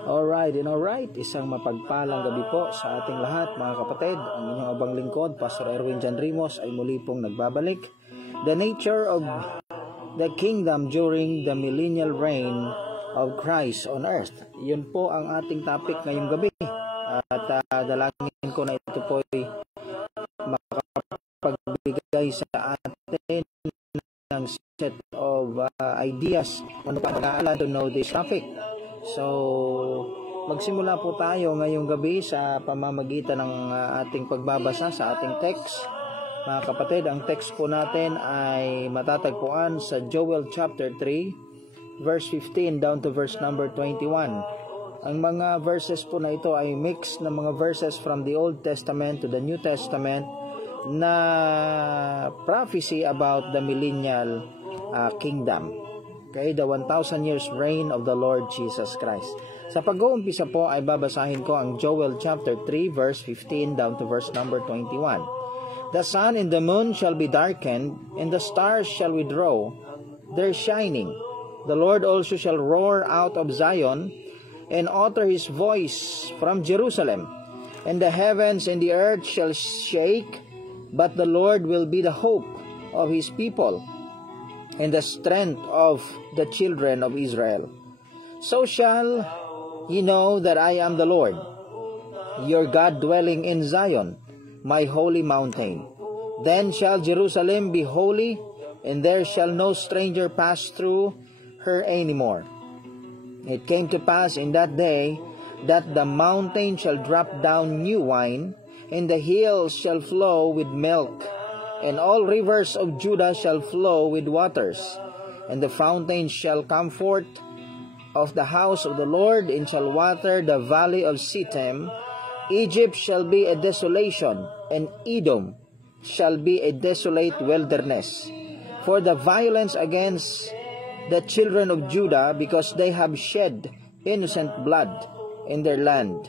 Alright, isang mapagpalang gabi po sa ating lahat mga kapatid. Ang inyong abang lingkod, Pastor Erwin Jan Rimos, ay muli pong nagbabalik. The nature of the kingdom during the millennial reign of Christ on earth. Yun po ang ating topic ngayong gabi. At dalangin ko na ito po ay makapagbigay sa atin ng set of ideas ano pa pag-aaral to know this topic. So, magsimula po tayo ngayong gabi sa pamamagitan ng ating pagbabasa sa ating text. Mga kapatid, ang text po natin ay matatagpuan sa Joel chapter 3, verse 15 down to verse number 21. Ang mga verses po na ito ay mix ng mga verses from the Old Testament to the New Testament na prophecy about the millennial kingdom. Okay, the 1,000 years reign of the Lord Jesus Christ. Sa pag-uumpisa po ay babasahin ko ang Joel chapter 3 verse 15 down to verse number 21. The sun and the moon shall be darkened, and the stars shall withdraw their shining. The Lord also shall roar out of Zion, and utter his voice from Jerusalem. And the heavens and the earth shall shake, but the Lord will be the hope of his people, and the strength of the children of Israel. So shall ye know that I am the Lord, your God, dwelling in Zion, my holy mountain. Then shall Jerusalem be holy, and there shall no stranger pass through her any more. It came to pass in that day that the mountain shall drop down new wine, and the hills shall flow with milk, and all rivers of Judah shall flow with waters, and the fountains shall come forth of the house of the Lord, and shall water the valley of Shittim. Egypt shall be a desolation, and Edom shall be a desolate wilderness, for the violence against the children of Judah, because they have shed innocent blood in their land.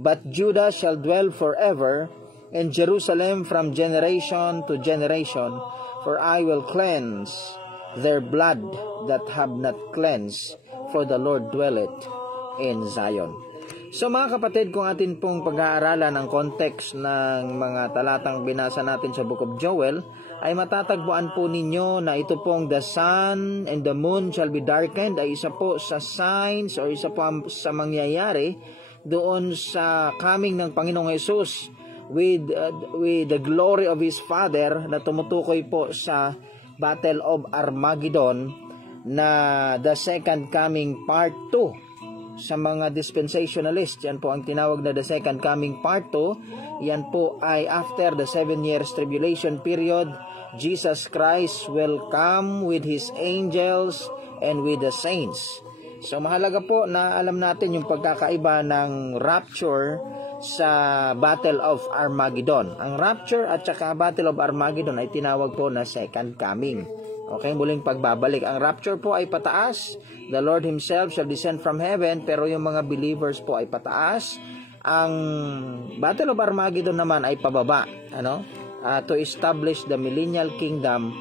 But Judah shall dwell forever, and Jerusalem from generation to generation, for I will cleanse their blood that have not cleansed, for the Lord dwelleth in Zion. So mga kapatid, kung atin pong pag-aaralan ang context ng mga talatang binasa natin sa Book of Joel, ay matatagpuan po ninyo na ito pong the sun and the moon shall be darkened ay isa po sa signs o isa po sa mangyayari doon sa coming ng Panginoong Hesus with the glory of His Father na tumutukoy po sa Battle of Armageddon na the second coming part 2. Sa mga dispensationalist, yan po ang tinawag na the second coming part 2. Yan po ay after the 7 years tribulation period, Jesus Christ will come with His angels and with the saints. So mahalaga po na alam natin yung pagkakaiba ng rapture sa Battle of Armageddon. Ang rapture at saka Battle of Armageddon ay tinawag po na second coming. Okay, muling pagbabalik. Ang rapture po ay pataas. The Lord Himself shall descend from heaven, pero yung mga believers po ay pataas. Ang Battle of Armageddon naman ay pababa, to establish the millennial kingdom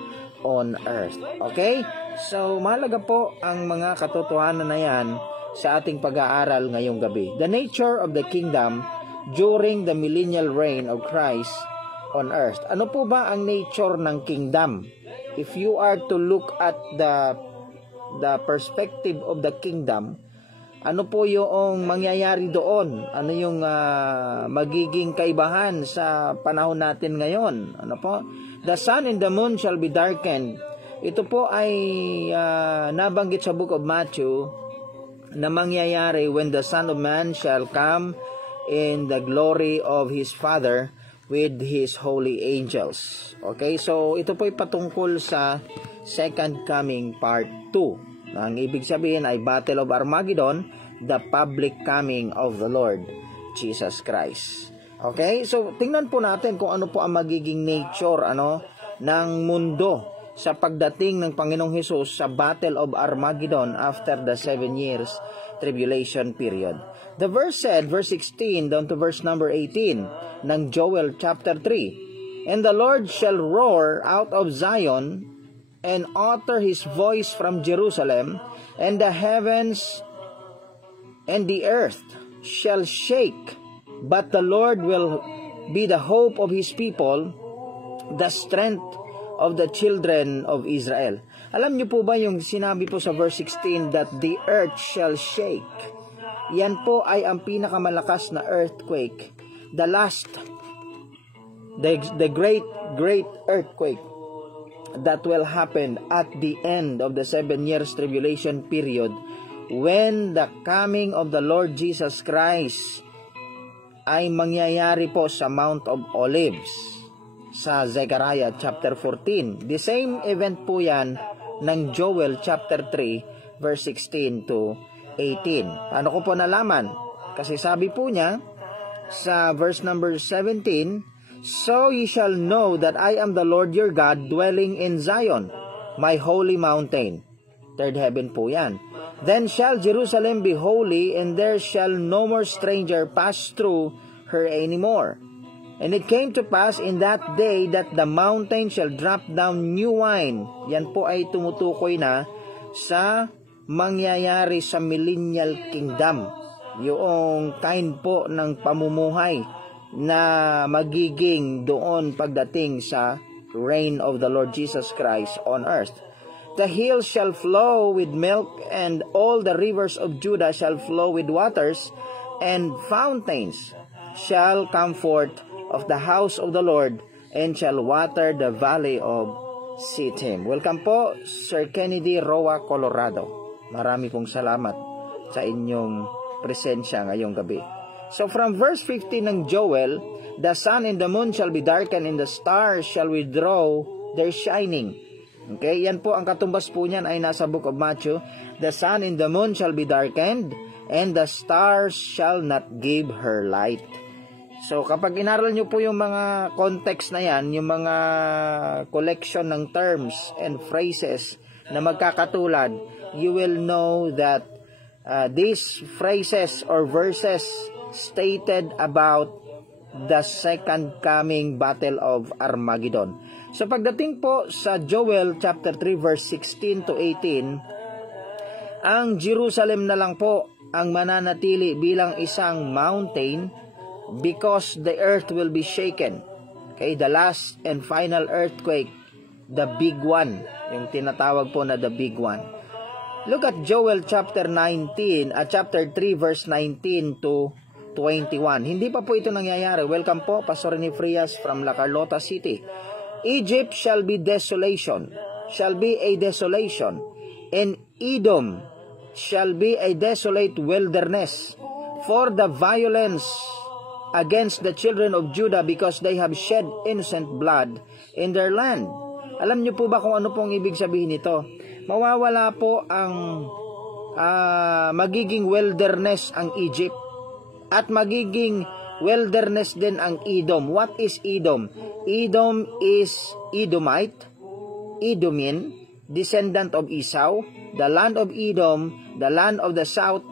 on earth. Okay? So, mahalaga po ang mga katotohanan na yan sa ating pag-aaral ngayong gabi. The nature of the kingdom during the millennial reign of Christ on earth. Ano po ba ang nature ng kingdom? If you are to look at the perspective of the kingdom, ano po yung mangyayari doon? Ano yung magiging kaibahan sa panahon natin ngayon? Ano po? The sun and the moon shall be darkened. Ito po ay nabanggit sa Book of Matthew na mangyayari when the Son of Man shall come in the glory of His Father with His holy angels. Okay, so ito po ay patungkol sa second coming part 2. Ang ibig sabihin ay Battle of Armageddon, the public coming of the Lord Jesus Christ. Okay, so tingnan po natin kung ano po ang magiging nature ng mundo sa pagdating ng Panginoong Hesus sa Battle of Armageddon after the 7 years tribulation period. The verse said, verse 16 down to verse number 18 ng Joel chapter 3, And the Lord shall roar out of Zion, and utter His voice from Jerusalem, and the heavens and the earth shall shake, but the Lord will be the hope of His people, the strength of the children of Israel. Alam niyo po ba yung sinabi po sa verse 16 that the earth shall shake? Yan po ay ang pinakamalakas na earthquake. The great earthquake that will happen at the end of the 7 years tribulation period, when the coming of the Lord Jesus Christ ay mangyayari po sa Mount of Olives sa Zechariah chapter 14. The same event po yan ng Joel chapter 3 verse 16 to 18. Ano ko po nalaman? Kasi sabi po niya sa verse number 17, "So ye shall know that I am the Lord your God, dwelling in Zion, my holy mountain." Third heaven po yan. "Then shall Jerusalem be holy, and there shall no more stranger pass through her anymore. And it came to pass in that day that the mountain shall drop down new wine." Yan po ay tumutukoy na sa mangyayari sa millennial kingdom. Yung kind po ng pamumuhay na magiging doon pagdating sa reign of the Lord Jesus Christ on earth. "The hills shall flow with milk, and all the rivers of Judah shall flow with waters, and fountains shall come forth of the house of the Lord, and shall water the valley of Shittim." Welcome po, Sir Kennedy, Roa, Colorado. Marami pong salamat sa inyong presensya ngayong gabi. So from verse 15 ng Joel, "The sun and the moon shall be darkened, and the stars shall withdraw their shining." Okay, yan po ang katumbas po niyan ay nasa book of Matthew. "The sun and the moon shall be darkened, and the stars shall not give her light." So kapag inaral nyo po yung mga context na yan, yung mga collection ng terms and phrases na magkakatulad, you will know that these phrases or verses stated about the second coming battle of Armageddon. So pagdating po sa Joel chapter 3 verse 16 to 18, ang Jerusalem na lang po ang mananatili bilang isang mountain, because the earth will be shaken. Okay, the last and final earthquake, the big one, yung tinatawag po na the big one. Look at Joel chapter 3 verse 19 to 21. Hindi pa po ito nangyayari. Welcome po, Pastor Rene Frias from La Carlota City. "Egypt shall be desolation, and Edom shall be a desolate wilderness, for the violence against the children of Judah, because they have shed innocent blood in their land." Alam niyo po ba kung ano pong ibig sabihin nito? Mawawala po ang magiging wilderness ang Egypt, at magiging wilderness din ang Edom. What is Edom? Edom is Edomite, Edomin, descendant of Esau, the land of Edom, the land of the south,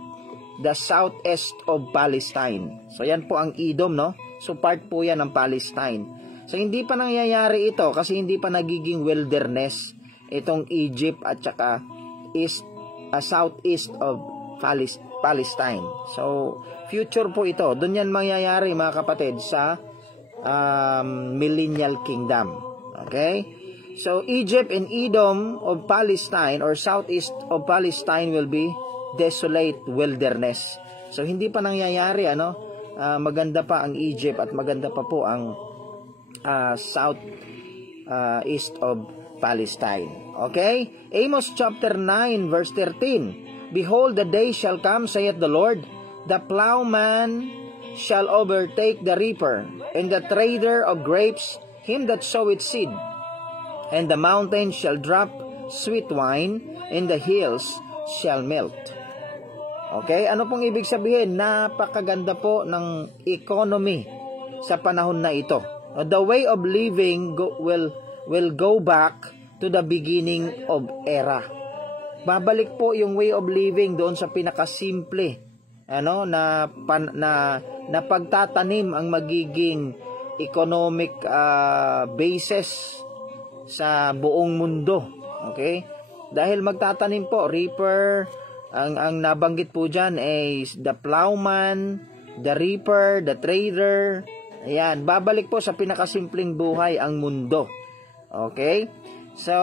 the southeast of Palestine. So yan po ang Edom, no? So part po yan ng Palestine. So hindi pa nangyayari ito kasi hindi pa nagiging wilderness itong Egypt at saka southeast of Palestine. So future po ito. Doon yan mangyayari mga kapatid sa millennial kingdom. Okay? So Egypt and Edom of Palestine or southeast of Palestine will be desolate wilderness. So hindi pa nangyayari maganda pa ang Egypt at maganda pa po ang south east of Palestine. Okay? Amos chapter 9 verse 13. "Behold, the day shall come, saith the Lord, the plowman shall overtake the reaper, and the trader of grapes him that soweth seed. And the mountains shall drop sweet wine, and the hills shall melt." Okay, ano pong ibig sabihin? Napakaganda po ng economy sa panahon na ito. The way of living will go back to the beginning of era. Babalik po yung way of living doon sa pinakasimple, na pagtatanim ang magiging economic basis sa buong mundo. Okay? Dahil magtatanim po, reaper, Ang nabanggit po dyan ay the plowman, the reaper, the trader. Ayan, babalik po sa pinakasimpleng buhay ang mundo. Okay? So,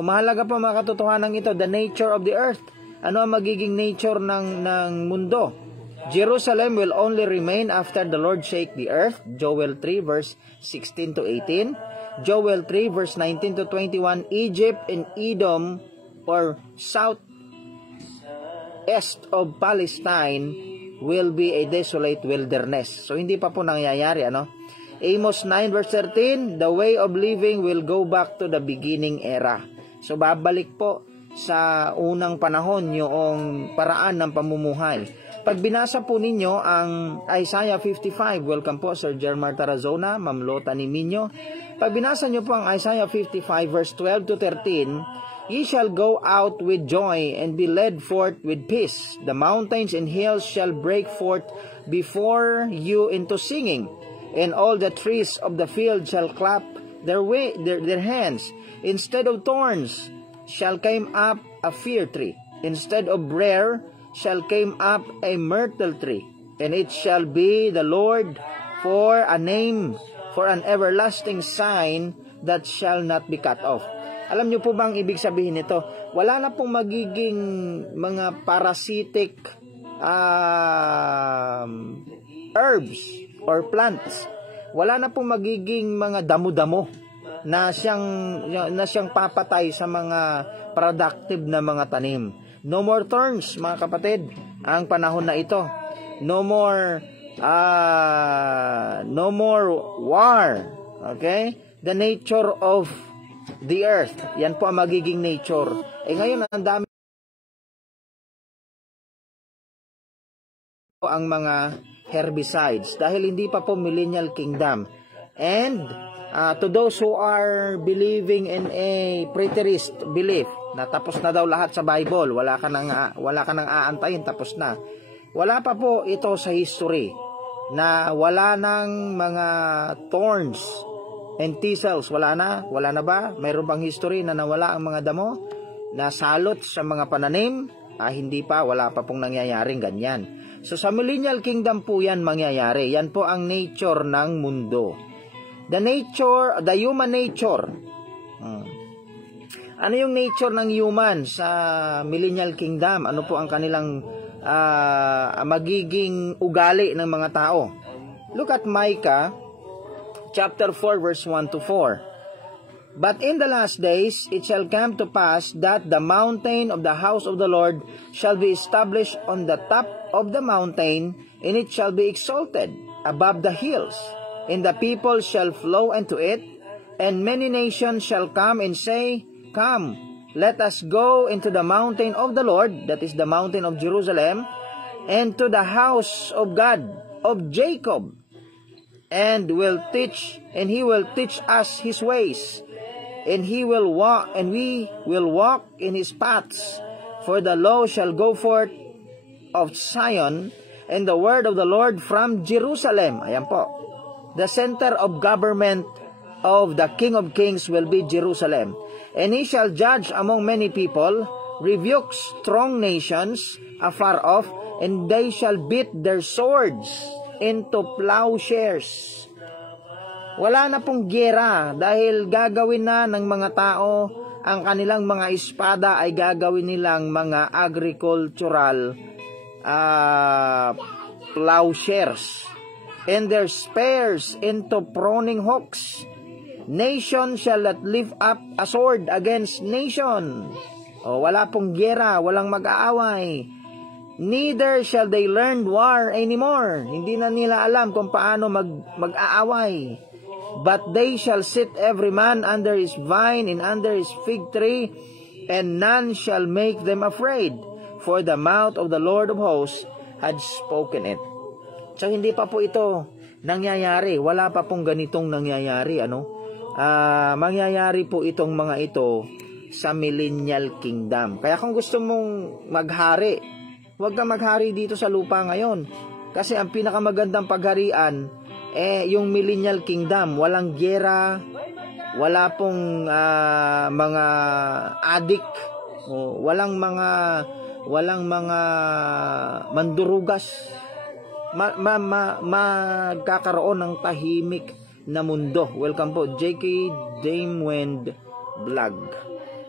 mahalaga po mga katotohanan ito, the nature of the earth. Ano ang magiging nature ng mundo? Jerusalem will only remain after the Lord shake the earth. Joel 3 verse 16 to 18. Joel 3 verse 19 to 21. Egypt and Edom or southeast of Palestine will be a desolate wilderness. So hindi pa po nangyayari, ano? Amos 9 verse 13, the way of living will go back to the beginning era. So babalik po sa unang panahon yung paraan ng pamumuhay. Pag binasa po ninyo ang Isaiah 55, welcome po Sir Jermar Tarazona, Ma'am Lota Niminyo. Pag binasa nyo po ang Isaiah 55 verse 12 to 13, ye shall go out with joy and be led forth with peace. The mountains and hills shall break forth before you into singing, and all the trees of the field shall clap their hands. Instead of thorns shall come up a fir tree. Instead of briar shall come up a myrtle tree. And it shall be the Lord for a name, for an everlasting sign that shall not be cut off. Alam niyo po ba ang ibig sabihin nito? Wala na pong magiging mga parasitic herbs or plants. Wala na pong magiging mga damo-damo na siyang papatay sa mga productive na mga tanim. No more thorns, mga kapatid, ang panahon na ito. No more war. Okay? The nature of the earth. Yan po ang magiging nature. Ngayon, ang dami po ang mga herbicides dahil hindi pa po millennial kingdom. And to those who are believing in a preterist belief na tapos na daw lahat sa Bible, wala ka nang aantayin, tapos na. Wala pa po ito sa history na wala nang mga thorns and thistles. Wala na ba? Mayroon bang history na nawala ang mga damo na salot sa mga pananim? Hindi pa, wala pa pong nangyayaring ganyan. So sa millennial kingdom po yan mangyayari. Yan po ang nature ng mundo. The human nature. Ano yung nature ng human sa millennial kingdom? Ano po ang kanilang magiging ugali ng mga tao? Look at Micah chapter 4 verse 1 to 4. But in the last days it shall come to pass that the mountain of the house of the Lord shall be established on the top of the mountain, and it shall be exalted above the hills, and the people shall flow into it, and many nations shall come and say, Come, let us go into the mountain of the Lord, that is the mountain of Jerusalem, and to the house of God of Jacob, and he will teach us his ways, and we will walk in his paths. For the law shall go forth of Zion, and the word of the Lord from Jerusalem. Ayan po. The center of government of the King of Kings will be Jerusalem. And he shall judge among many people, rebuke strong nations afar off, and they shall beat their swords into plowshares. Wala na pong giyera dahil gagawin na ng mga tao ang kanilang mga espada ay gagawin nilang mga agricultural plowshares, and their spears into pruning hooks. Nation shall not lift up a sword against nation. Wala pong giyera, walang mag-aaway. Neither shall they learn war anymore. Hindi na nila alam kung paano mag-aaway. But they shall sit every man under his vine and under his fig tree, and none shall make them afraid, for the mouth of the Lord of hosts had spoken it. So hindi pa po ito nangyayari. Wala pa pong ganitong nangyayari. Mangyayari po itong mga ito sa millennial kingdom. Kaya kung gusto mong maghari, huwag ka maghari dito sa lupa ngayon. Kasi ang pinakamagandang pagharian, yung millennial kingdom. Walang giyera, wala pong mga addict, walang mga mandurugas, magkakaroon ng tahimik na mundo. Welcome po, JK Damewend Vlog.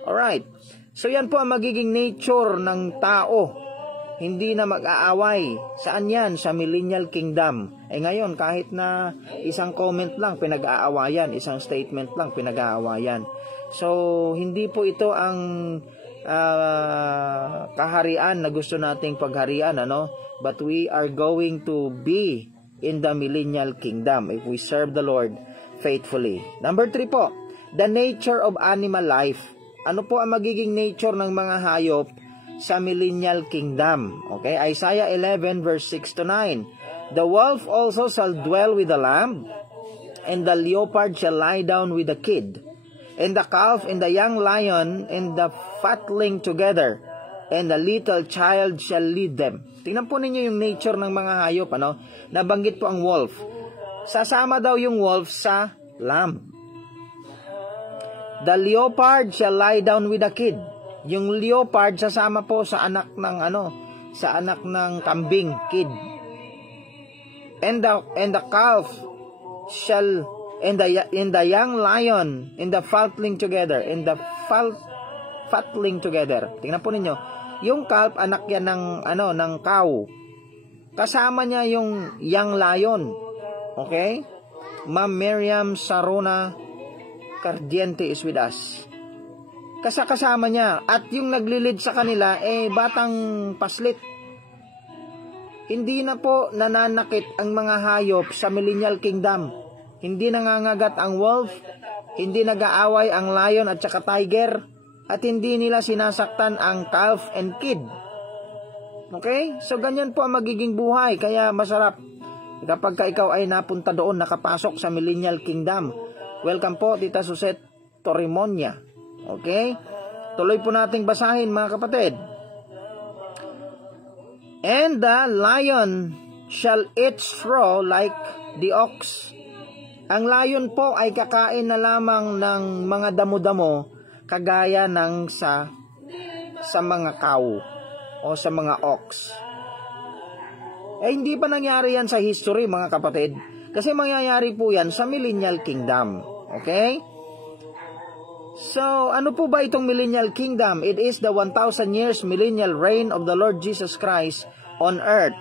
Alright, so yan po ang magiging nature ng tao. Hindi na mag-aaway. Saan yan? Sa Millennial Kingdom. Ngayon, kahit na isang comment lang, pinag-aawayan. Isang statement lang, pinag-aawayan. So, hindi po ito ang kaharian na gusto nating pagharian, ano? But we are going to be in the Millennial Kingdom if we serve the Lord faithfully. Number 3 po, the nature of animal life. Ano po ang magiging nature ng mga hayop sa Millennial Kingdom? Okay, Isaiah 11 verse 6 to 9. The wolf also shall dwell with the lamb, and the leopard shall lie down with the kid, and the calf and the young lion and the fatling together, and the little child shall lead them. Tingnan po ninyo yung nature ng mga hayop, ano? Nabanggit po ang wolf. Sasama daw yung wolf sa lamb. The leopard shall lie down with the kid. Yung leopard sasama po sa anak ng sa anak ng kambing, kid. And the calf shall and the young lion and the fatling together, and the fatling together. Tingnan po ninyo, yung calf anak yan ng cow. Kasama niya yung young lion. Okay? Ma'am Miriam Sarona Cardiente is with us. Kasama niya. At yung naglilid sa kanila, batang paslit. Hindi na po nananakit ang mga hayop sa Millennial Kingdom. Hindi nangangagat ang wolf, hindi nag-aaway ang lion at saka tiger, at hindi nila sinasaktan ang calf and kid. Okay? So, ganyan po ang magiging buhay. Kaya masarap kapag ikaw ay napunta doon, nakapasok sa Millennial Kingdom. Welcome po, Tita Suset Torimonia. Okay? Tuloy po nating basahin, mga kapatid. And the lion shall eat straw like the ox. Ang lion po ay kakain na lamang ng mga damo-damo kagaya ng sa mga cow o sa mga ox. Hindi pa nangyari yan sa history, mga kapatid. Kasi mangyayari po yan sa Millennial Kingdom. Okay? So, ano po ba itong Millennial Kingdom? It is the 1,000 years millennial reign of the Lord Jesus Christ on earth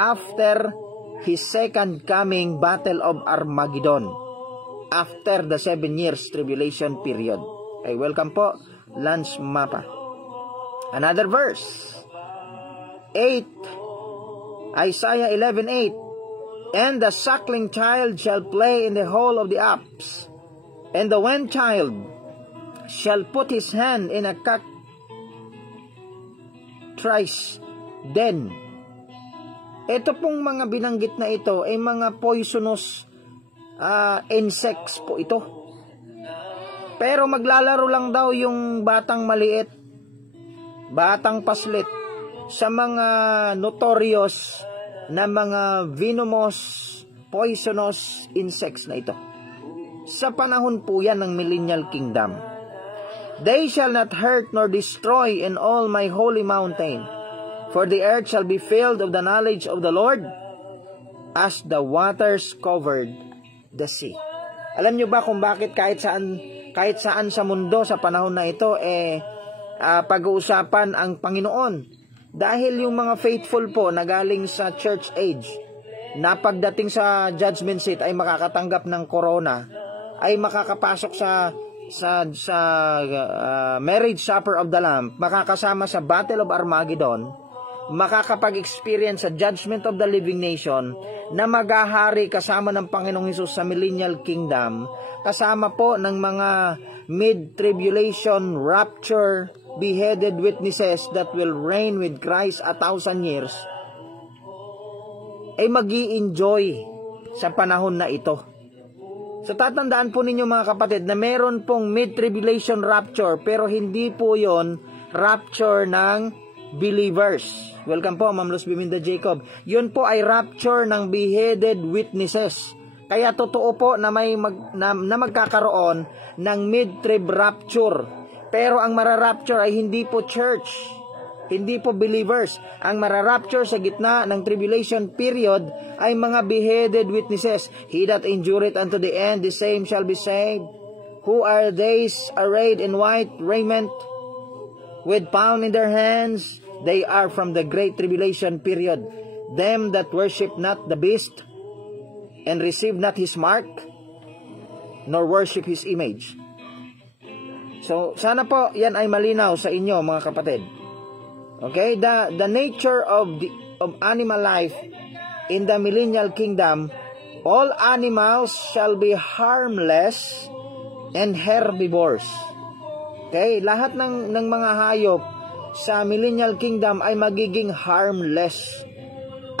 after His second coming, Battle of Armageddon, after the 7 years tribulation period. Okay, welcome po, Lance Mapa. Another verse, 8, Isaiah 11:8. And the suckling child shall play in the hole of the apes, and the wen child shall put his hand in a cockatrice den. Ito pong mga binanggit na ito ay mga poisonous insects po ito. Pero maglalaro lang daw yung batang maliit, batang paslit, sa mga notorious na mga venomous, poisonous insects na ito. Sa panahon po yan ng Millennial Kingdom. They shall not hurt nor destroy in all my holy mountain, for the earth shall be filled of the knowledge of the Lord, as the waters covered the sea. Alam nyo ba kung bakit kahit saan sa mundo sa panahon na ito pag-uusapan ang Panginoon? Dahil yung mga faithful po na galing sa church age, na pagdating sa judgment seat ay makakatanggap ng corona, ay makakapasok sa marriage supper of the Lamb, makakasama sa Battle of Armageddon, makakapag-experience sa judgment of the living nation, na maghahari kasama ng Panginoong Hesus sa Millennial Kingdom, kasama po ng mga mid-tribulation rapture beheaded witnesses that will reign with Christ 1,000 years, ay magi-enjoy sa panahon na ito. So tatandaan po ninyo, mga kapatid, na meron pong mid-tribulation rapture, pero hindi po yon rapture ng believers. Welcome po, Ma'am Luz Biminda Jacob. Yun po ay rapture ng beheaded witnesses. Kaya totoo po na magkakaroon ng mid-trib rapture. Pero ang mararapture ay hindi po church. hindi po believers. Ang mararapture sa gitna ng tribulation period ay mga beheaded witnesses. He that endureth unto the end, the same shall be saved. Who are these arrayed in white raiment, with palm in their hands? They are from the great tribulation period. Them that worship not the beast, and receive not his mark, nor worship his image. So, sana po yan ay malinaw sa inyo, mga kapatid. Okay, the nature of animal life in the millennial kingdom, all animals shall be harmless and herbivores. Okay, lahat ng mga hayop sa millennial kingdom ay magiging harmless.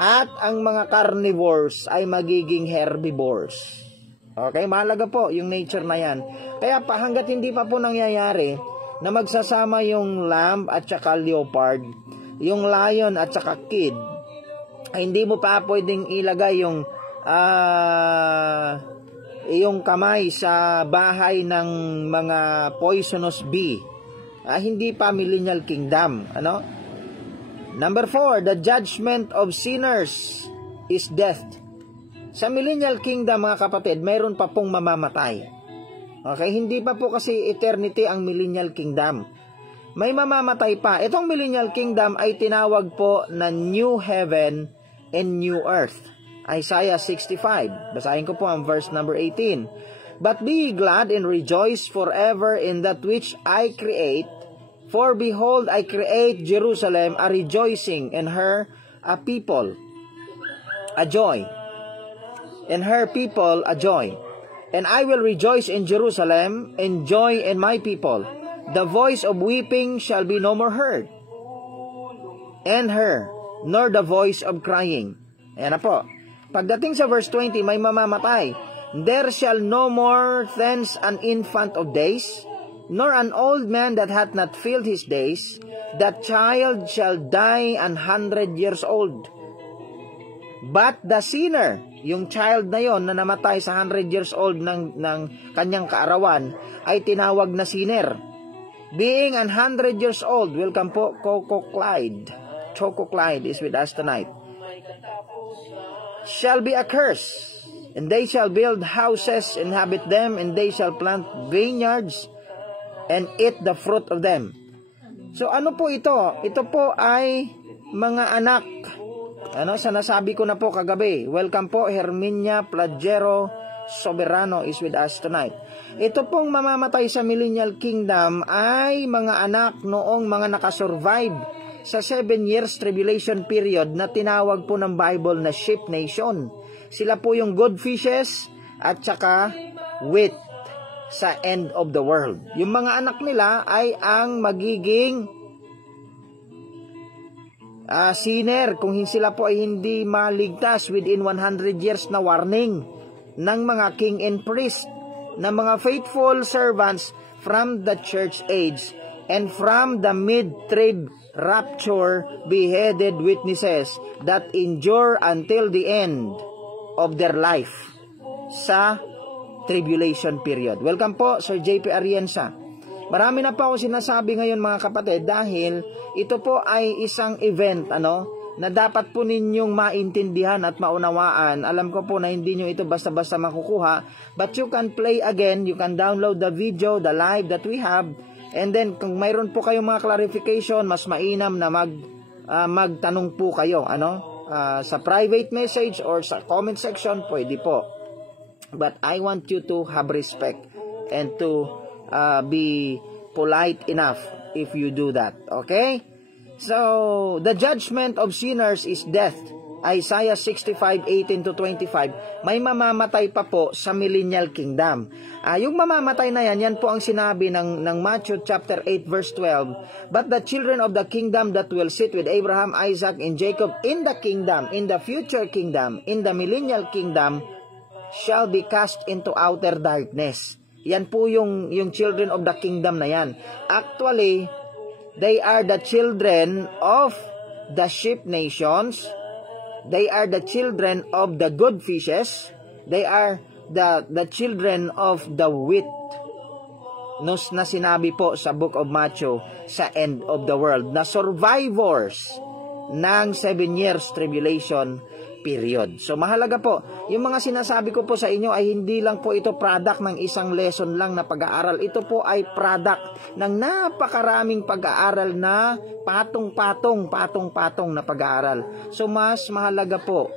At ang mga carnivores ay magiging herbivores. Okay, mahalaga po yung nature na yan. Kaya hanggat hindi pa po nangyayari na magsasama yung lamb at saka leopard, yung lion at saka kid, ay hindi mo pa pwedeng ilagay yung kamay sa bahay ng mga poisonous bee. Hindi pa millennial kingdom. Ano? Number 4, the judgment of sinners is death. Sa millennial kingdom, mga kapatid, mayroon pa pong mamamatay. Okay, hindi pa po kasi eternity ang millennial kingdom. May mamamatay pa. Itong millennial kingdom ay tinawag po na new heaven and new earth. Isaiah 65. Basahin ko po ang verse number 18. But be ye glad and rejoice forever in that which I create. For behold, I create Jerusalem a rejoicing, and her a people a joy, and her people a joy. And I will rejoice in Jerusalem, and joy in my people. The voice of weeping shall be no more heard, and her, nor the voice of crying. Ayan na po. Pagdating sa verse 20, may mamamatay. There shall no more thence an infant of days, nor an old man that hath not filled his days. That child shall die 100 years old. But the sinner, yung child na yon na namatay sa 100 years old ng kanyang kaarawan, ay tinawag na sinner. Being 100 years old, welcome po, Coco Clyde. Choco Clyde is with us tonight. Shall be accursed, and they shall build houses, inhabit them, and they shall plant vineyards, and eat the fruit of them. So ano po ito? Ito po ay mga anak. Sanasabi ko na po kagabi. Welcome po, Herminia Plagero Soberano is with us tonight. Ito pong mamamatay sa millennial kingdom ay mga anak noong mga nakasurvive sa 7 years tribulation period na tinawag po ng Bible na sheep nation. Sila po yung good fishes at saka wheat sa end of the world. Yung mga anak nila ay ang magiging sinner kung sila po ay hindi maligtas within 100 years na warning ng mga king and priest, ng mga faithful servants from the church age and from the mid-trib rapture beheaded witnesses that endure until the end of their life sa tribulation period. Welcome po, Sir JP Arienza. Marami na po ako sinasabi ngayon, mga kapatid, dahil ito po ay isang event na dapat po ninyong maintindihan at maunawaan. Alam ko po na hindi nyo ito basta-basta makukuha, but you can play again, you can download the video, the live that we have, and then kung mayroon po kayong mga clarification, mas mainam na magtanong po kayo sa private message or sa comment section, pwede po. But I want you to have respect and to be polite enough if you do that. Okay? So, the judgment of sinners is death. Isaiah 65:18-25. May mamamatay pa po sa millennial kingdom. Yung mamamatay na yan po ang sinabi ng Matthew chapter 8 verse 12. But the children of the kingdom that will sit with Abraham, Isaac, and Jacob in the kingdom, in the future kingdom, in the millennial kingdom, shall be cast into outer darkness. Yan po yung children of the kingdom na yan. Actually, they are the children of the sheep nations. They are the children of the good fishes. They are the children of the wheat na sinabi po sa Book of Matthew sa end of the world, na survivors ng 7 years tribulation period. So mahalaga po, yung mga sinasabi ko po sa inyo ay hindi lang po ito product ng isang lesson lang na pag-aaral. Ito po ay product ng napakaraming pag-aaral na patong-patong na pag-aaral. So mas mahalaga po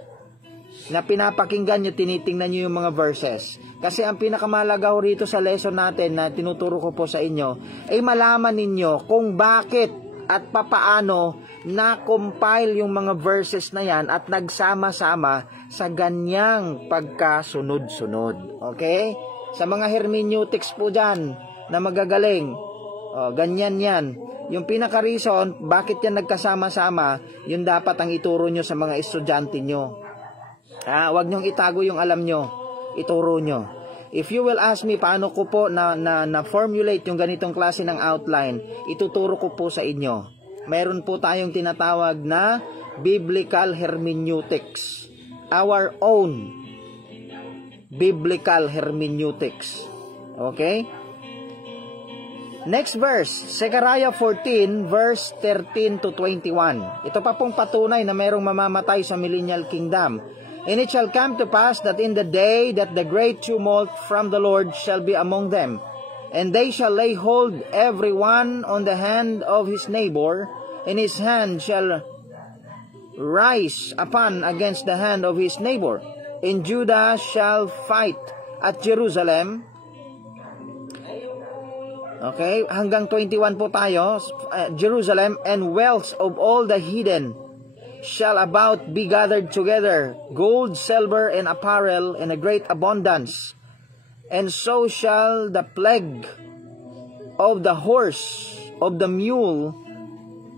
na pinapakinggan nyo, tinitingnan nyo yung mga verses. Kasi ang pinakamahalaga ho rito sa lesson natin na tinuturo ko po sa inyo ay malaman ninyo kung bakit at papaano na-compile yung mga verses na yan at nagsama-sama sa ganyang pagkasunod-sunod. Okay? Sa mga hermeneutics po dyan na magagaling, ganyan yan. Yung pinaka-reason, bakit yan nagkasama-sama, yun dapat ang ituro nyo sa mga estudyante nyo. Huwag nyong itago yung alam nyo, ituro nyo. If you will ask me paano ko po na-formulate yung ganitong klase ng outline, ituturo ko po sa inyo. Meron po tayong tinatawag na biblical hermeneutics. Our own biblical hermeneutics. Okay? Next verse, Zechariah 14, verse 13 to 21. Ito pa pong patunay na merong mamamatay sa millennial kingdom. And it shall come to pass that in the day that the great tumult from the Lord shall be among them, and they shall lay hold every one on the hand of his neighbor, and his hand shall rise upon against the hand of his neighbor. And Judah shall fight at Jerusalem. Okay, hanggang 21 po tayo. Jerusalem, and wealth of all the heathen shall about be gathered together, gold, silver, and apparel, in a great abundance. And so shall the plague of the horse, of the mule,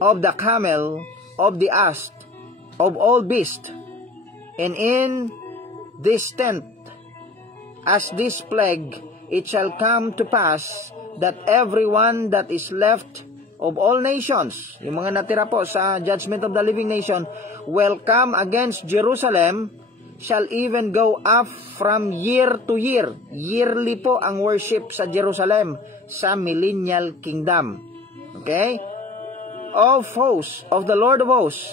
of the camel, of the ass, of all beasts. And in this tent, as this plague, it shall come to pass that everyone that is left of all nations, yung mga natira po sa judgment of the living nation, will come against Jerusalem, shall even go up from year to year. Yearly po ang worship sa Jerusalem, sa millennial kingdom. Okay? Of hosts, of the Lord of hosts,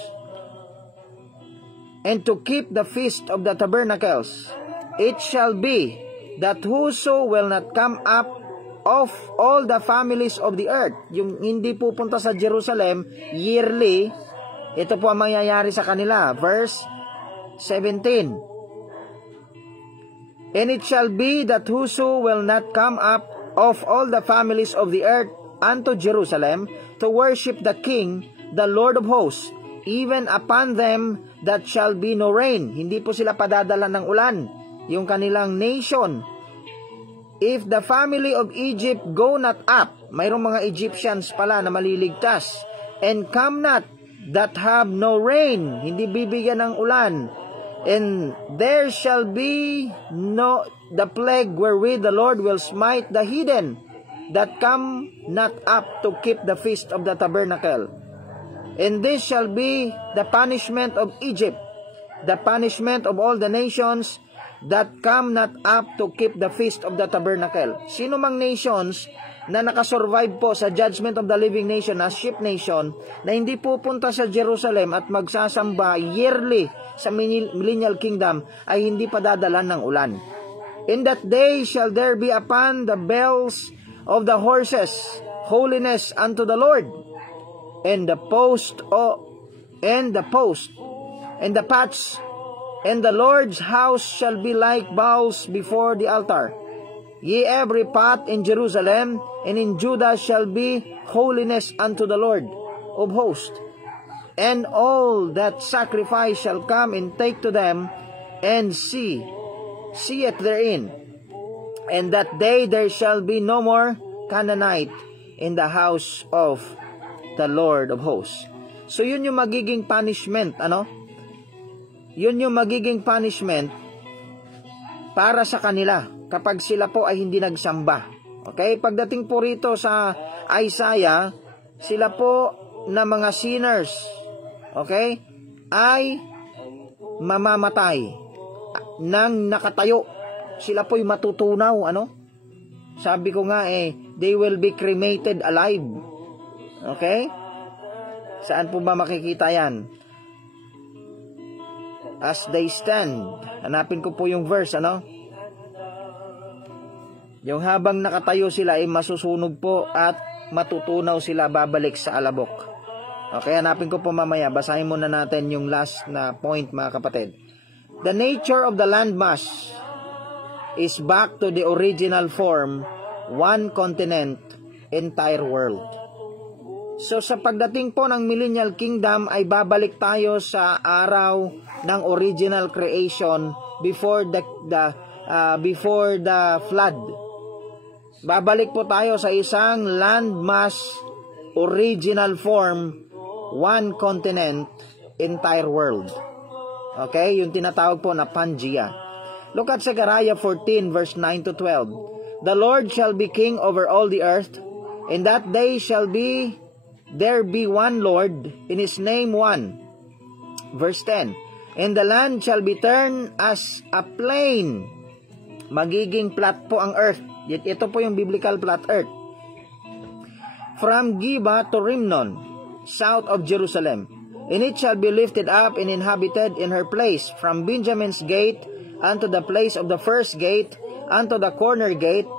and to keep the feast of the tabernacles. It shall be that whoso will not come up of all the families of the earth, yung hindi pupunta sa Jerusalem yearly, ito po ang mangyayari sa kanila. Verse 17. And it shall be that whoso will not come up of all the families of the earth unto Jerusalem to worship the King, the Lord of hosts, even upon them that shall be no rain. Hindi po sila padadala ng ulan, yung kanilang nation. If the family of Egypt go not up, mayroong mga Egyptians pala na maliligtas, and come not, that have no rain, hindi bibigyan ng ulan, and there shall be no the plague wherewith the Lord will smite the heathen that come not up to keep the feast of the tabernacle. And this shall be the punishment of Egypt, the punishment of all the nations that come not up to keep the feast of the tabernacle. Sino mang nations na nakasurvive po sa judgment of the living nation as sheep nation, na hindi pupunta sa Jerusalem at magsasamba yearly sa millennial kingdom, ay hindi padadalan ng ulan. In that day shall there be upon the bells of the horses holiness unto the Lord, and the post and the pots and the Lord's house shall be like bowls before the altar. Ye every pot in Jerusalem and in Judah shall be holiness unto the Lord of hosts. And all that sacrifice shall come and take to them, and see it therein. And that day there shall be no more Canaanite in the house of the Lord of hosts. So yun yung magiging punishment, Yun yung magiging punishment para sa kanila kapag sila po ay hindi nagsamba. Okay? Pagdating po rito sa Isaiah, sila po na mga sinners, okay, ay mamamatay nang nakatayo. Sila po'y matutunaw, Sabi ko nga they will be cremated alive. Okay? Saan po ba makikita yan? As they stand. Hanapin ko po yung verse, Yung habang nakatayo sila ay masusunog po at matutunaw sila, babalik sa alabok. Okay, hanapin ko po mamaya. Basahin muna natin yung last na point, mga kapatid. The nature of the landmass is back to the original form, one continent, entire world. So sa pagdating po ng Millennial Kingdom ay babalik tayo sa araw ng original creation before the flood. Babalik po tayo sa isang landmass, original form, one continent, entire world. Okay? Yung tinatawag po na Pangea. Look at Zechariah 14 verse 9 to 12. The Lord shall be king over all the earth. In that day there be one Lord, in his name one. Verse 10. And the land shall be turned as a plain. Magiging flat po ang earth. Ito po yung biblical flat earth. From Gibeah to Rimnon, south of Jerusalem. And it shall be lifted up and inhabited in her place, from Benjamin's gate unto the place of the first gate, unto the corner gate,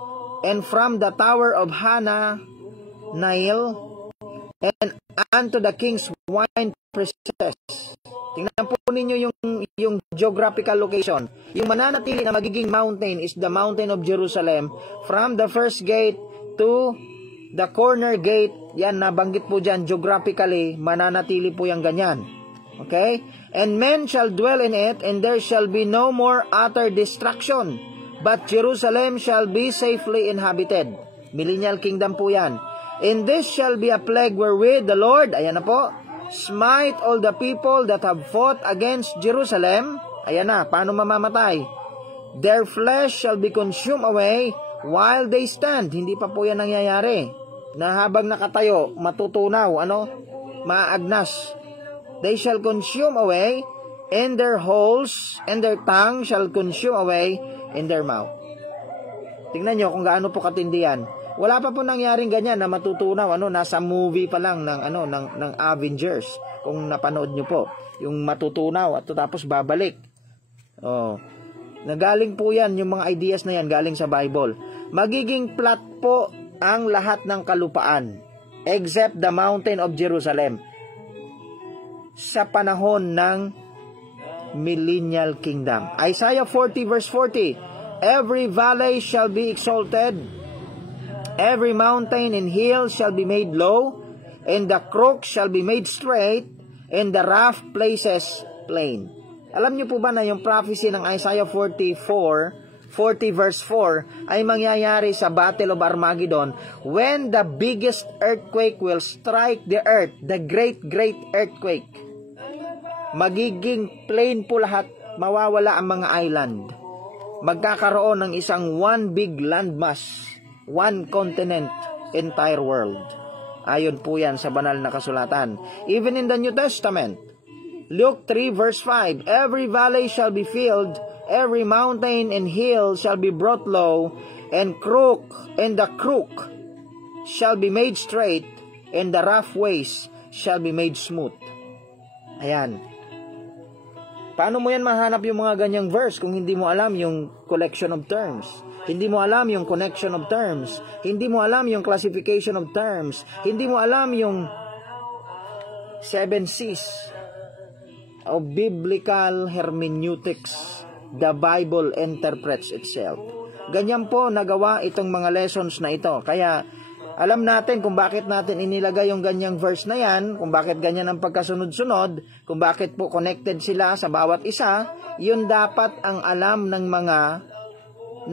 and from the tower of Hannah, Nail, and unto the king's wine presses. Tingnan po ninyo yung geographical location. Yung mananatili na magiging mountain is the mountain of Jerusalem, from the first gate to the corner gate. Yan, nabanggit po dyan geographically, mananatili po yung ganyan. Okay? And men shall dwell in it, and there shall be no more utter destruction, but Jerusalem shall be safely inhabited. Millennial Kingdom po yan. In this shall be a plague wherewith the Lord, ayan na po, smite all the people that have fought against Jerusalem. Ayan na, paano mamamatay? Their flesh shall be consumed away while they stand. Hindi pa po yan nangyayari. Na habang nakatayo, matutunaw, maagnas. They shall consume away in their holes, and their tongue shall consume away in their mouth. Tingnan nyo kung gaano po katindi yan. Wala pa po nangyaring ganyan na matutunaw, nasa movie pa lang ng Avengers. Kung napanood nyo po, yung matutunaw at tapos babalik. Nagaling po yan, yung mga ideas na yan, galing sa Bible. Magiging flat po ang lahat ng kalupaan, except the mountain of Jerusalem. Sa panahon ng Millennial Kingdom. Isaiah 40 verse 40, every valley shall be exalted, every mountain and hill shall be made low, and the crook shall be made straight, and the rough places plain. Alam niyo po ba na yung prophecy ng Isaiah 40 verse 4 ay mangyayari sa Battle of Armageddon, when the biggest earthquake will strike the earth, the great earthquake. Magiging plain po lahat, mawawala ang mga island. Magkakaroon ng isang one big landmass, one continent, entire world. Ayon po yan sa banal na kasulatan. Even in the New Testament, Luke 3 verse 5, every valley shall be filled, every mountain and hill shall be brought low, and the crook shall be made straight, and the rough ways shall be made smooth. Ayan. Paano mo yan mahanap yung mga ganyang verse kung hindi mo alam yung collection of terms? Hindi mo alam yung connection of terms. Hindi mo alam yung classification of terms. Hindi mo alam yung 7 C's of biblical hermeneutics. The Bible interprets itself. Ganyan po nagawa itong mga lessons na ito. Kaya alam natin kung bakit natin inilagay yung ganyang verse na yan, kung bakit ganyan ang pagkasunod-sunod, kung bakit po connected sila sa bawat isa. Yun dapat ang alam ng mga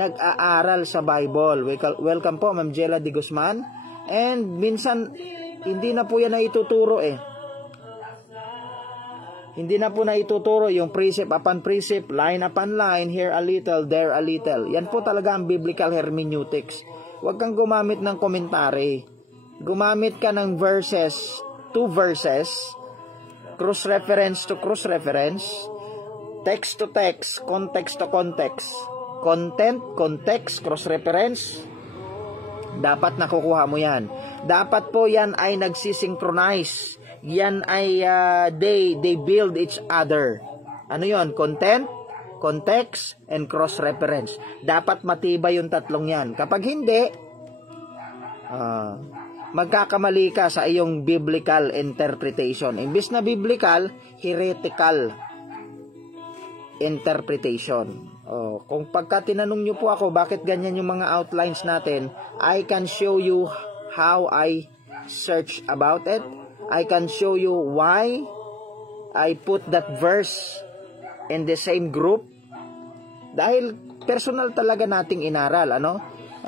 nag-aaral sa Bible. Welcome po, Ma'am Jella de Guzman. And minsan, hindi na po yan na ituturo Hindi na po na ituturo yung precept upon precept, line upon line, here a little, there a little. Yan po talaga ang biblical hermeneutics. Huwag kang gumamit ng komentary. Gumamit ka ng verses to verses, cross-reference to cross-reference, text to text, context to context, content, context, cross-reference, Dapat nakukuha mo yan. Dapat po yan ay nagsisynchronize. Yan ay they build each other. Ano yon? Content, context, and cross-reference. Dapat matibay yung tatlong yan. Kapag hindi, magkakamali ka sa iyong biblical interpretation. Imbis na biblical, heretical interpretation. Kung pagka tinanong nyo po ako bakit ganyan yung mga outlines natin, I can show you how I search about it. I can show you why I put that verse in the same group. Dahil personal talaga nating inaral, ano?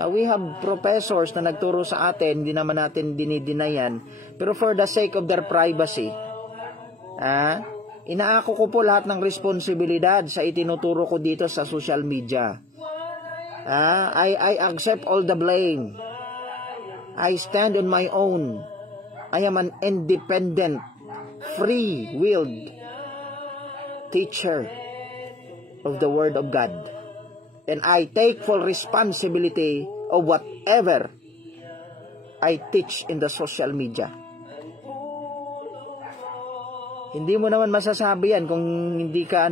We have professors na nagturo sa atin, hindi naman natin dinidinayan, pero for the sake of their privacy, inaako ko po lahat ng responsibilidad sa itinuturo ko dito sa social media. I accept all the blame. I stand on my own. I am an independent, free-willed teacher of the Word of God. And I take full responsibility of whatever I teach in the social media. Hindi mo naman masasabi yan kung hindi ka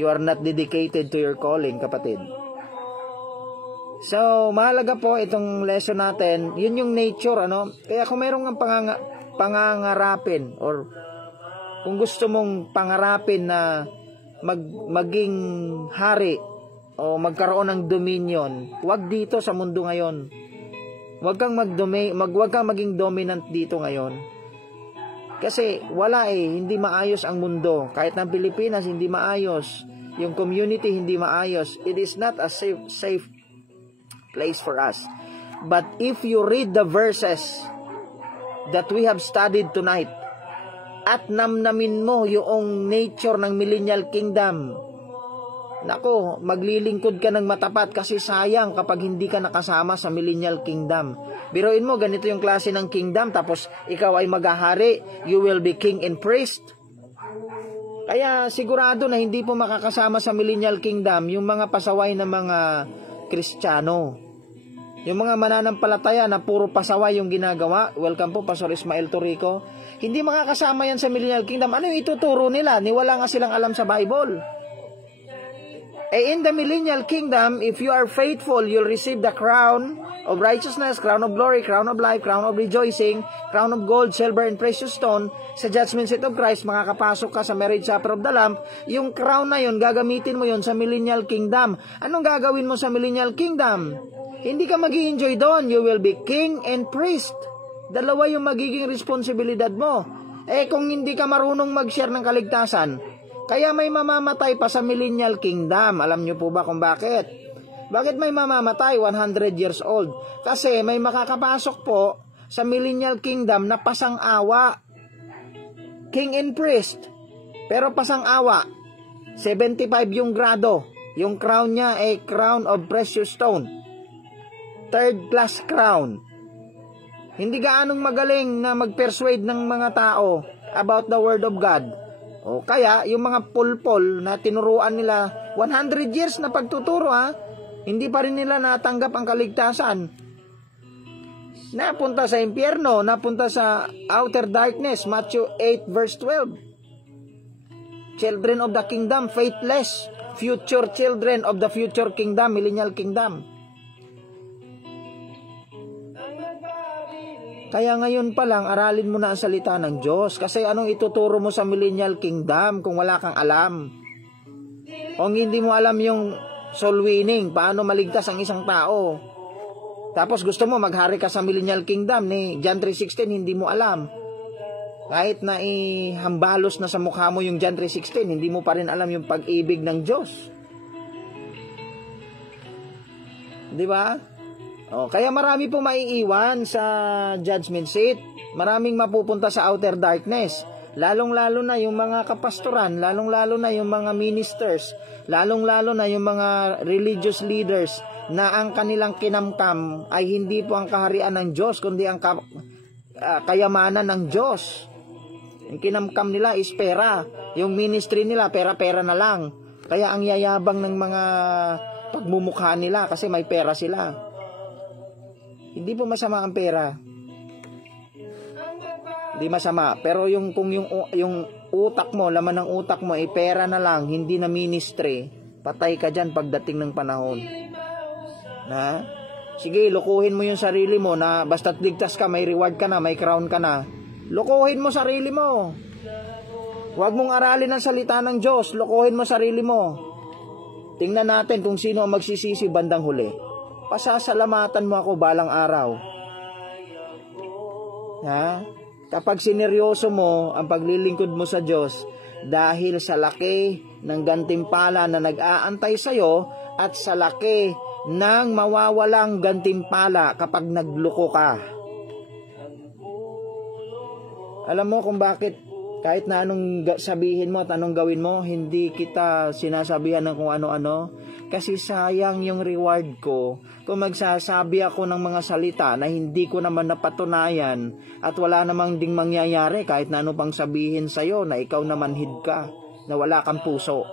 you are not dedicated to your calling, kapatid. So, mahalaga po itong lesson natin. Yun yung nature, Kaya kung mayroong pangangarapin or kung gusto mong pangarapin na maging hari o magkaroon ng dominion, wag dito sa mundo ngayon. Wag kang maging dominant dito ngayon. Kasi wala hindi maayos ang mundo. Kahit ng Pilipinas hindi maayos, yung community hindi maayos. It is not a safe place for us. But if you read the verses that we have studied tonight, at namnamin mo yung nature ng millennial kingdom, nako, maglilingkod ka ng matapat kasi sayang kapag hindi ka nakasama sa millennial kingdom. Biruin mo, ganito yung klase ng kingdom, tapos ikaw ay maghahari, you will be king and priest. Kaya sigurado na hindi po makakasama sa millennial kingdom yung mga pasaway na mga Kristiyano. Yung mga mananampalataya na puro pasaway yung ginagawa. Welcome po, Pastor Ismael Torrico. Hindi makakasama yan sa millennial kingdom. Ano yung ituturo nila? Wala nga silang alam sa Bible. In the millennial kingdom, if you are faithful, you'll receive the crown of righteousness, crown of glory, crown of life, crown of rejoicing, crown of gold, silver, and precious stone. Sa judgment seat of Christ, makakapasok ka sa marriage supper of the Lamb. Yung crown na yun, gagamitin mo yun sa millennial kingdom. Anong gagawin mo sa millennial kingdom? Hindi ka mag-i-enjoy doon. You will be king and priest. Dalawa yung magiging responsibilidad mo. Kung hindi ka marunong mag-share ng kaligtasan, kaya may mamamatay pa sa millennial kingdom. Alam niyo po ba kung bakit? Bakit may mamamatay 100 years old? Kasi may makakapasok po sa millennial kingdom na pasang-awa. King and priest. Pero pasang-awa. 75 yung grado. Yung crown niya ay crown of precious stone. Third class crown. Hindi gaanong magaling na mag-persuade ng mga tao about the Word of God. O kaya, yung mga pulpol na tinuruan nila 100 years na pagtuturo, hindi pa rin nila natanggap ang kaligtasan. Napunta sa impyerno, napunta sa outer darkness, Matthew 8 verse 12. Children of the kingdom, faithless, future children of the future kingdom, millennial kingdom. Kaya ngayon pa lang, aralin mo na ang salita ng Diyos. Kasi anong ituturo mo sa millennial kingdom kung wala kang alam? Kung hindi mo alam yung soul winning, paano maligtas ang isang tao? Tapos gusto mo maghari ka sa millennial kingdom ni John 3:16, hindi mo alam. Kahit na ihambalos na sa mukha mo yung John 3:16, hindi mo pa rin alam yung pag-ibig ng Diyos. Di ba? Kaya marami po maiiwan sa judgment seat. Maraming mapupunta sa outer darkness. Lalong-lalo na yung mga kapastoran, lalong-lalo na yung mga ministers, lalong-lalo na yung mga religious leaders na ang kanilang kinamkam ay hindi po ang kaharian ng Diyos, kundi ang kayamanan ng Diyos. Yung kinamkam nila is pera. Yung ministry nila, pera-pera na lang. Kaya ang yayabang ng mga pagmumukha nila kasi may pera sila. Hindi po masama ang pera. Hindi masama. Pero kung yung utak mo, laman ng utak mo, pera na lang, hindi na ministry, patay ka dyan pagdating ng panahon. Na? Sige, lukuhin mo yung sarili mo na basta't ligtas ka, may reward ka na, may crown ka na. Lukuhin mo sarili mo. Huwag mong aralin ang salita ng Diyos. Lukuhin mo sarili mo. Tingnan natin kung sino ang magsisisi bandang huli. Pasasalamatan mo ako balang araw. Ha? Kapag sineryoso mo ang paglilingkod mo sa Diyos dahil sa laki ng gantimpala na nag-aantay sa'yo at sa laki ng mawawalang gantimpala kapag nagluko ka. Alam mo kung bakit kahit na anong sabihin mo at anong gawin mo, hindi kita sinasabihan ng kung ano-ano? Kasi sayang yung reward ko kung magsasabi ako ng mga salita na hindi ko naman napatunayan at wala namang ding mangyayari kahit na ano pang sabihin sa'yo na ikaw naman hid ka, na wala kang puso.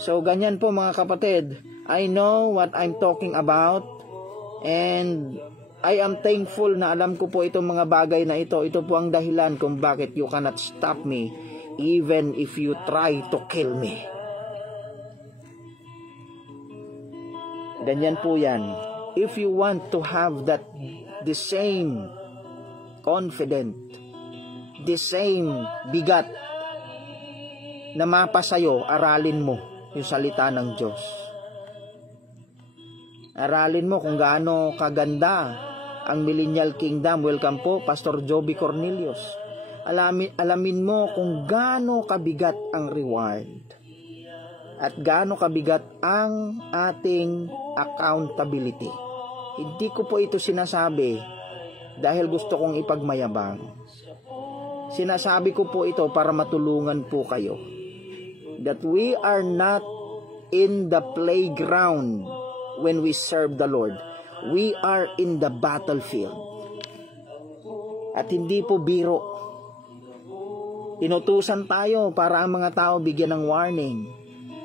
So ganyan po mga kapatid, I know what I'm talking about and I am thankful na alam ko po itong mga bagay na ito. Ito po ang dahilan kung bakit you cannot stop me even if you try to kill me. Ganyan po yan. If you want to have the same confident, the same bigat na mapa sa'yo, aralin mo yung salita ng Diyos. Aralin mo kung gaano kaganda ang Millennial Kingdom. Welcome po, Pastor Joby Cornelius. Alamin mo kung gaano kabigat ang reward at gaano kabigat ang ating accountability. Hindi ko po ito sinasabi dahil gusto kong ipagmayabang. Sinasabi ko po ito para matulungan po kayo that we are not in the playground when we serve the Lord. We are in the battlefield. At hindi po biro. Inutusan tayo para ang mga tao bigyan ng warning.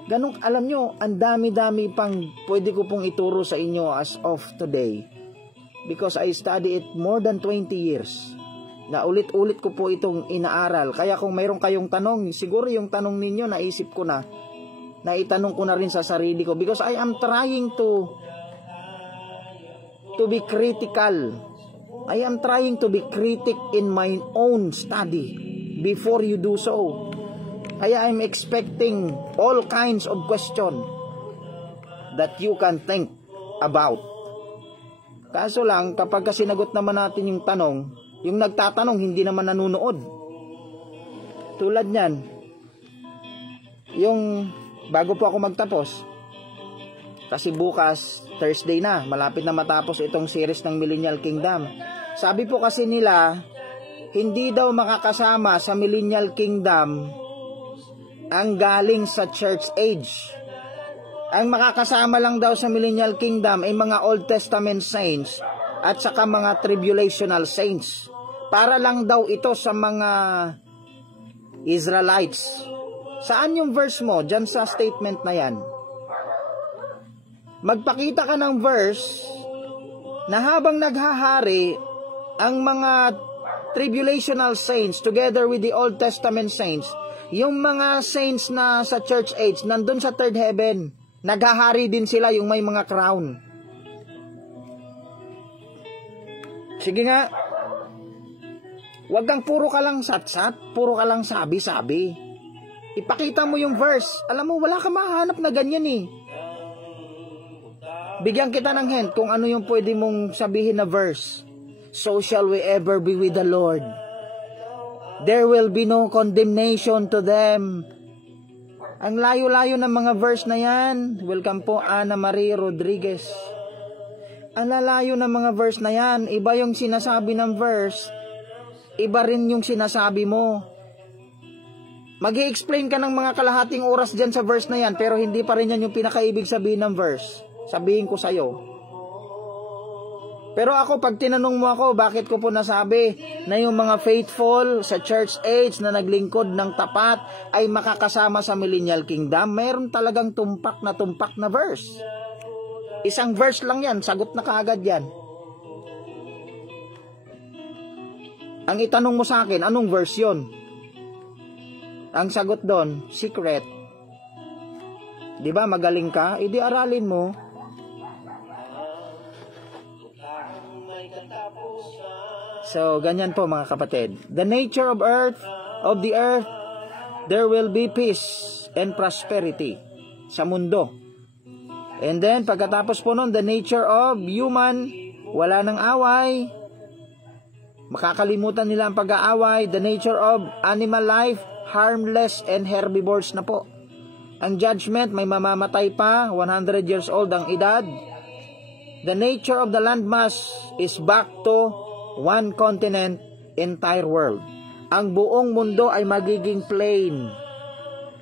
Ganun, alam nyo, ang dami-dami pang pwede ko pong ituro sa inyo as of today. Because I study it more than 20 years. Na ulit-ulit ko po itong inaaral. Kaya kung mayroon kayong tanong, siguro yung tanong ninyo naisip ko na itanong ko na rin sa sarili ko. Because I am trying to be critical. I am trying to be critic in my own study before you do so. Kaya I'm expecting all kinds of question that you can think about. Kaso lang, kapag sinagot naman natin yung tanong, yung nagtatanong hindi naman nanunood. Tulad niyan, yung bago po ako magtapos, kasi bukas, Thursday na, malapit na matapos itong series ng Millennial Kingdom. Sabi po kasi nila, hindi daw makakasama sa Millennial Kingdom ang galing sa church age. Ang makakasama lang daw sa Millennial Kingdom ay mga Old Testament saints at saka mga tribulational saints. Para lang daw ito sa mga Israelites. Saan yung verse mo? Diyan sa statement na yan. Magpakita ka ng verse na habang naghahari ang mga tribulational saints together with the Old Testament saints, yung mga saints na sa church age, nandun sa third heaven, naghahari din sila, yung may mga crown. Sige nga, wag kang puro ka lang satsat, puro ka lang sabi-sabi. Ipakita mo yung verse. Alam mo, wala ka mahanap na ganyan eh. Bigyan kita ng hint kung ano yung pwede mong sabihin na verse. So shall we ever be with the Lord. There will be no condemnation to them. Ang layo-layo ng mga verse na yan. Welcome po, Ana Marie Rodriguez. Ang lalayo ng mga verse na yan. Iba yung sinasabi ng verse. Iba rin yung sinasabi mo. Mag-i-explain ka ng mga kalahating oras dyan sa verse na yan, pero hindi pa rin yan yung pinakaibig sabihin ng verse. Sabihin ko sa'yo. Pero ako, pag tinanong mo ako, bakit ko po nasabi na yung mga faithful sa church age na naglingkod ng tapat ay makakasama sa Millennial Kingdom, mayroon talagang tumpak na verse. Isang verse lang yan, sagot na kaagad yan. Ang itanong mo sa akin, anong verse yun? Ang sagot doon, secret. Di ba, magaling ka? Idi aralin mo. So, ganyan po mga kapatid. The nature of the earth, there will be peace and prosperity sa mundo. And then, pagkatapos po nun, the nature of human, wala nang away. Makakalimutan nila ang pag-aaway. The nature of animal life, harmless and herbivores na po. Ang judgment, may mamamatay pa, 100 years old ang edad. The nature of the landmass is back to one continent, entire world. Ang buong mundo ay magiging plain.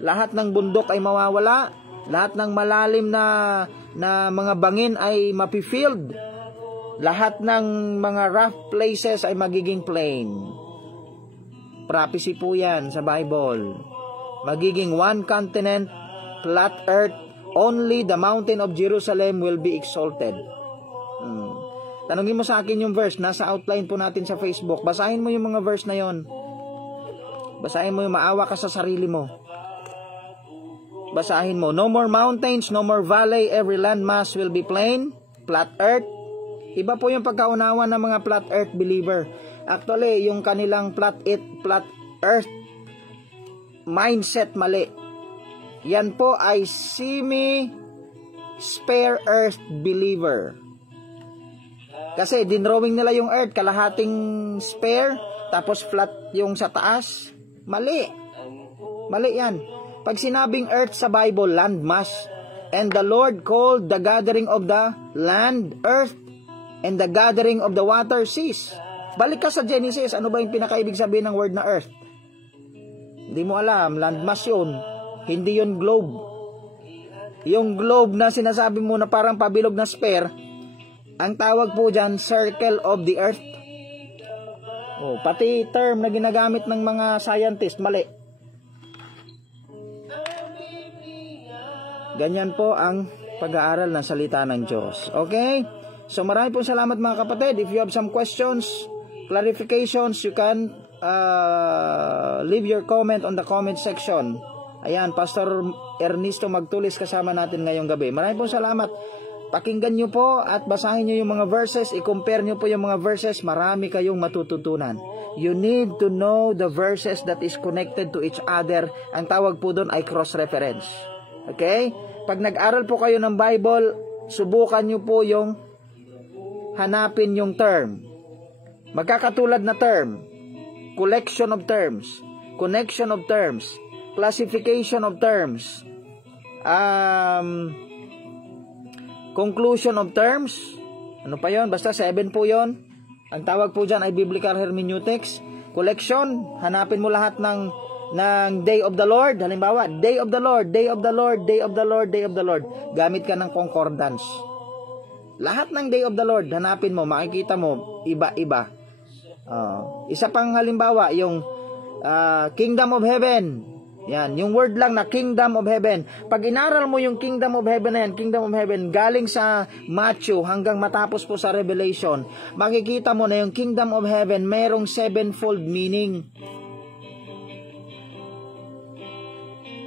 Lahat ng bundok ay mawawala. Lahat ng malalim na mga bangin ay mapifield. Lahat ng mga rough places ay magiging plain. Prophecy po yan sa Bible. Magiging one continent, flat earth, only the mountain of Jerusalem will be exalted. Tanungin mo sa akin yung verse, nasa outline po natin sa Facebook. Basahin mo yung mga verse na yon. Basahin mo yung maawa ka sa sarili mo. Basahin mo, no more mountains, no more valley, every landmass will be plain, flat earth. Iba po yung pagkaunawa ng mga flat earth believer. Actually, yung kanilang flat earth mindset mali. Yan po ay semi-spare earth believer. Kasi dinrawing nila yung earth, kalahating spare, tapos flat yung sa taas. Mali. Mali yan. Pag sinabing earth sa Bible, landmass. And the Lord called the gathering of the land, earth, and the gathering of the water, seas. Balik ka sa Genesis, ano ba yung pinakaibig sabihin ng word na earth? Hindi mo alam, landmass yun. Hindi yun globe. Yung globe na sinasabi mo na parang pabilog na sphere, ang tawag po dyan, circle of the earth. Oh, pati term na ginagamit ng mga scientist, mali. Ganyan po ang pag-aaral ng salita ng Diyos. Okay? So marami pong salamat mga kapatid. If you have some questions, clarifications, you can leave your comment on the comment section. Ayan, Pastor Ernesto Magtulis kasama natin ngayong gabi. Marami pong salamat. Pakinggan nyo po at basahin nyo yung mga verses. I-compare nyo po yung mga verses. Marami kayong matututunan. You need to know the verses that is connected to each other. Ang tawag po doon ay cross-reference. Okay? Pag nag-aral po kayo ng Bible, subukan nyo po yung hanapin yung term. Magkakatulad na term. Collection of terms. Connection of terms. Classification of terms. Conclusion of terms. Ano pa yon? Basta 7 po yon. Ang tawag po dyan ay biblical hermeneutics. Collection. Hanapin mo lahat ng day of the Lord. Halimbawa, day of the Lord, day of the Lord, day of the Lord, day of the Lord. Gamit ka ng concordance. Lahat ng day of the Lord, hanapin mo, makikita mo, iba-iba. Isa pang halimbawa, yung Kingdom of Heaven. Yan, yung word lang na Kingdom of Heaven. Pag inaral mo yung Kingdom of Heaven na yan, Kingdom of Heaven, galing sa Matthew hanggang matapos po sa Revelation, makikita mo na yung Kingdom of Heaven mayroong 7-fold meaning.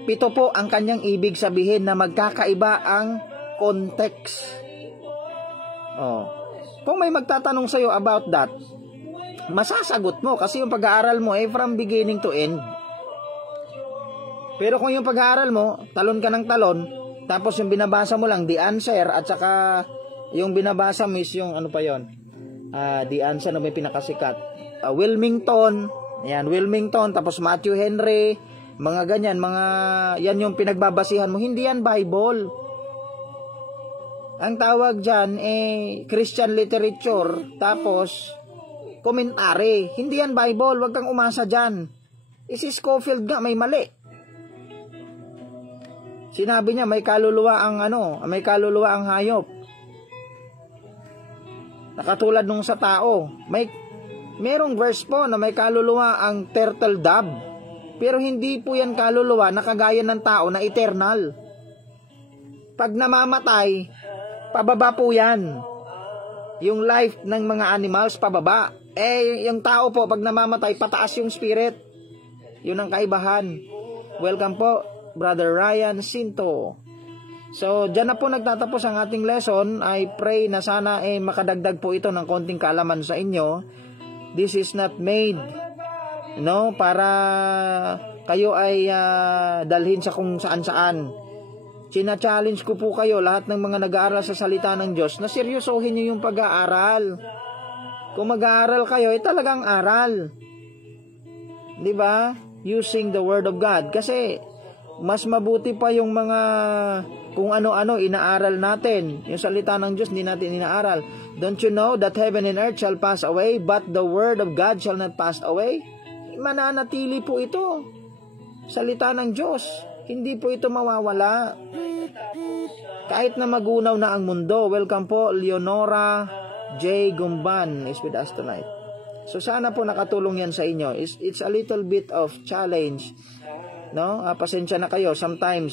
7 po ang kanyang ibig sabihin na magkakaiba ang context. Kung may magtatanong sa'yo about that, masasagot mo kasi yung pag-aaral mo ay from beginning to end. Pero kung yung pag-aaral mo, talon ka ng talon, tapos yung binabasa mo lang, the answer, at saka yung binabasa mo is yung ano pa yon, the answer na may pinakasikat. Wilmington, yan, Wilmington, tapos Matthew Henry, mga ganyan, yan yung pinagbabasihan mo. Hindi yan Bible. Ang tawag dyan, Christian literature, tapos, komentary. Hindi yan Bible, wag kang umasa dyan. Si Scofield nga, may mali. Sinabi niya, may kaluluwa ang hayop. Nakatulad nung sa tao. Merong verse po na may kaluluwa ang turtle dove. Pero hindi po yan kaluluwa na kagaya ng tao na eternal. Pag namamatay, Pababa po yan. Yung life ng mga animals, pababa. Yung tao po, pag namamatay, pataas yung spirit. Yun ang kaibahan. Welcome po, Brother Ryan Sinto. So, dyan na po nagtatapos ang ating lesson. I pray na sana makadagdag po ito ng konting kaalaman sa inyo. This is not made, para kayo ay dalhin sa kung saan-saan. China-challenge ko po kayo, lahat ng mga nag-aaral sa salita ng Diyos, na seryosohin nyo yung pag-aaral. Kung mag-aaral kayo, talagang aral. Diba? Using the Word of God. Kasi, mas mabuti pa yung mga kung ano-ano inaaral natin. Yung salita ng Diyos, hindi natin inaaral. Don't you know that heaven and earth shall pass away, but the Word of God shall not pass away? Mananatili po ito. Salita ng Diyos. Hindi po ito mawawala. Kahit na magunaw na ang mundo. Welcome po, Leonora J. Gumban is with us tonight. So sana po nakatulong yan sa inyo. It's a little bit of challenge. Pasensya na kayo. Sometimes,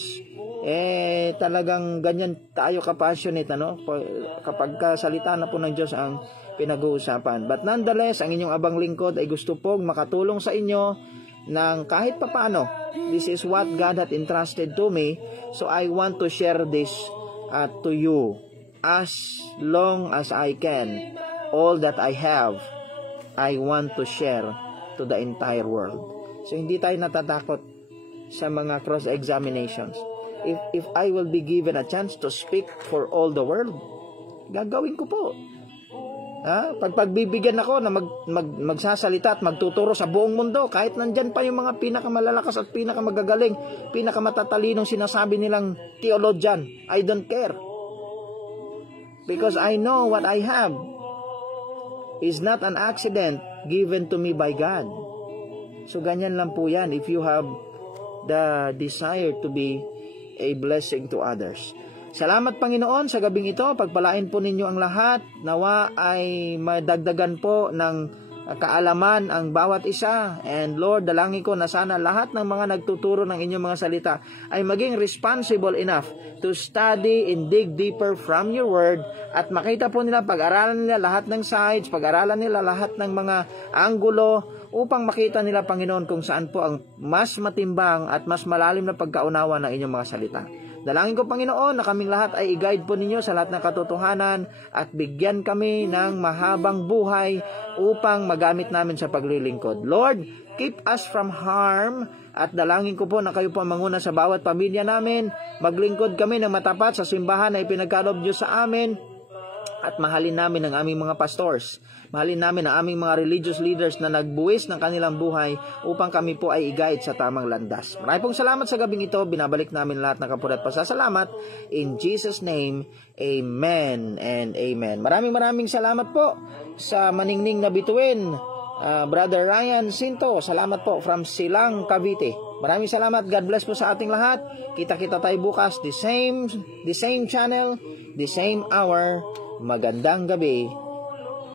talagang ganyan tayo ka-passionate, kapag salita na po ng Diyos ang pinag-uusapan. But nonetheless, ang inyong abang lingkod ay gusto pong makatulong sa inyo ng kahit papaano. This is what God had entrusted to me. So I want to share this to you as long as I can. All that I have, I want to share to the entire world. So hindi tayo natatakot sa mga cross-examinations. If I will be given a chance to speak for all the world, gagawin ko po. Pagbibigyan ako na magsasalita at magtuturo sa buong mundo, kahit nandyan pa yung mga pinakamalalakas at pinakamagagaling, pinakamatatalino sinasabi nilang theologian, I don't care. Because I know what I have is not an accident given to me by God. So ganyan lang po yan if you have the desire to be a blessing to others. Salamat Panginoon sa gabing ito. Pagpalain po ninyo ang lahat. Nawa ay madagdagan po ng kaalaman ang bawat isa. And Lord, dalangin ko na sana lahat ng mga nagtuturo ng inyong mga salita ay maging responsible enough to study and dig deeper from your word, at makita po nila, pag-aralan nila lahat ng sides, pag-aralan nila lahat ng mga anggulo, upang makita nila, Panginoon, kung saan po ang mas matimbang at mas malalim na pagkaunawa ng inyong mga salita. Dalangin ko, Panginoon, na kaming lahat ay i-guide po ninyo sa lahat ng katotohanan at bigyan kami ng mahabang buhay upang magamit namin sa paglilingkod. Lord, keep us from harm, at dalangin ko po na kayo po manguna sa bawat pamilya namin. Maglingkod kami ng matapat sa simbahan na ipinagkaloob niyo sa amin, at mahalin namin ang aming mga pastors. Mahalin namin ang aming mga religious leaders na nagbuwis ng kanilang buhay upang kami po ay i-guide sa tamang landas. Maraming pong salamat sa gabing ito. Binabalik namin lahat ng kapuri at pasasalamat. In Jesus' name, Amen and Amen. Maraming salamat po sa maningning na bituin, Brother Ryan Sinto. Salamat po from Silang, Cavite. Maraming salamat. God bless po sa ating lahat. Kita-kita tayo bukas. The same channel, the same hour. Magandang gabi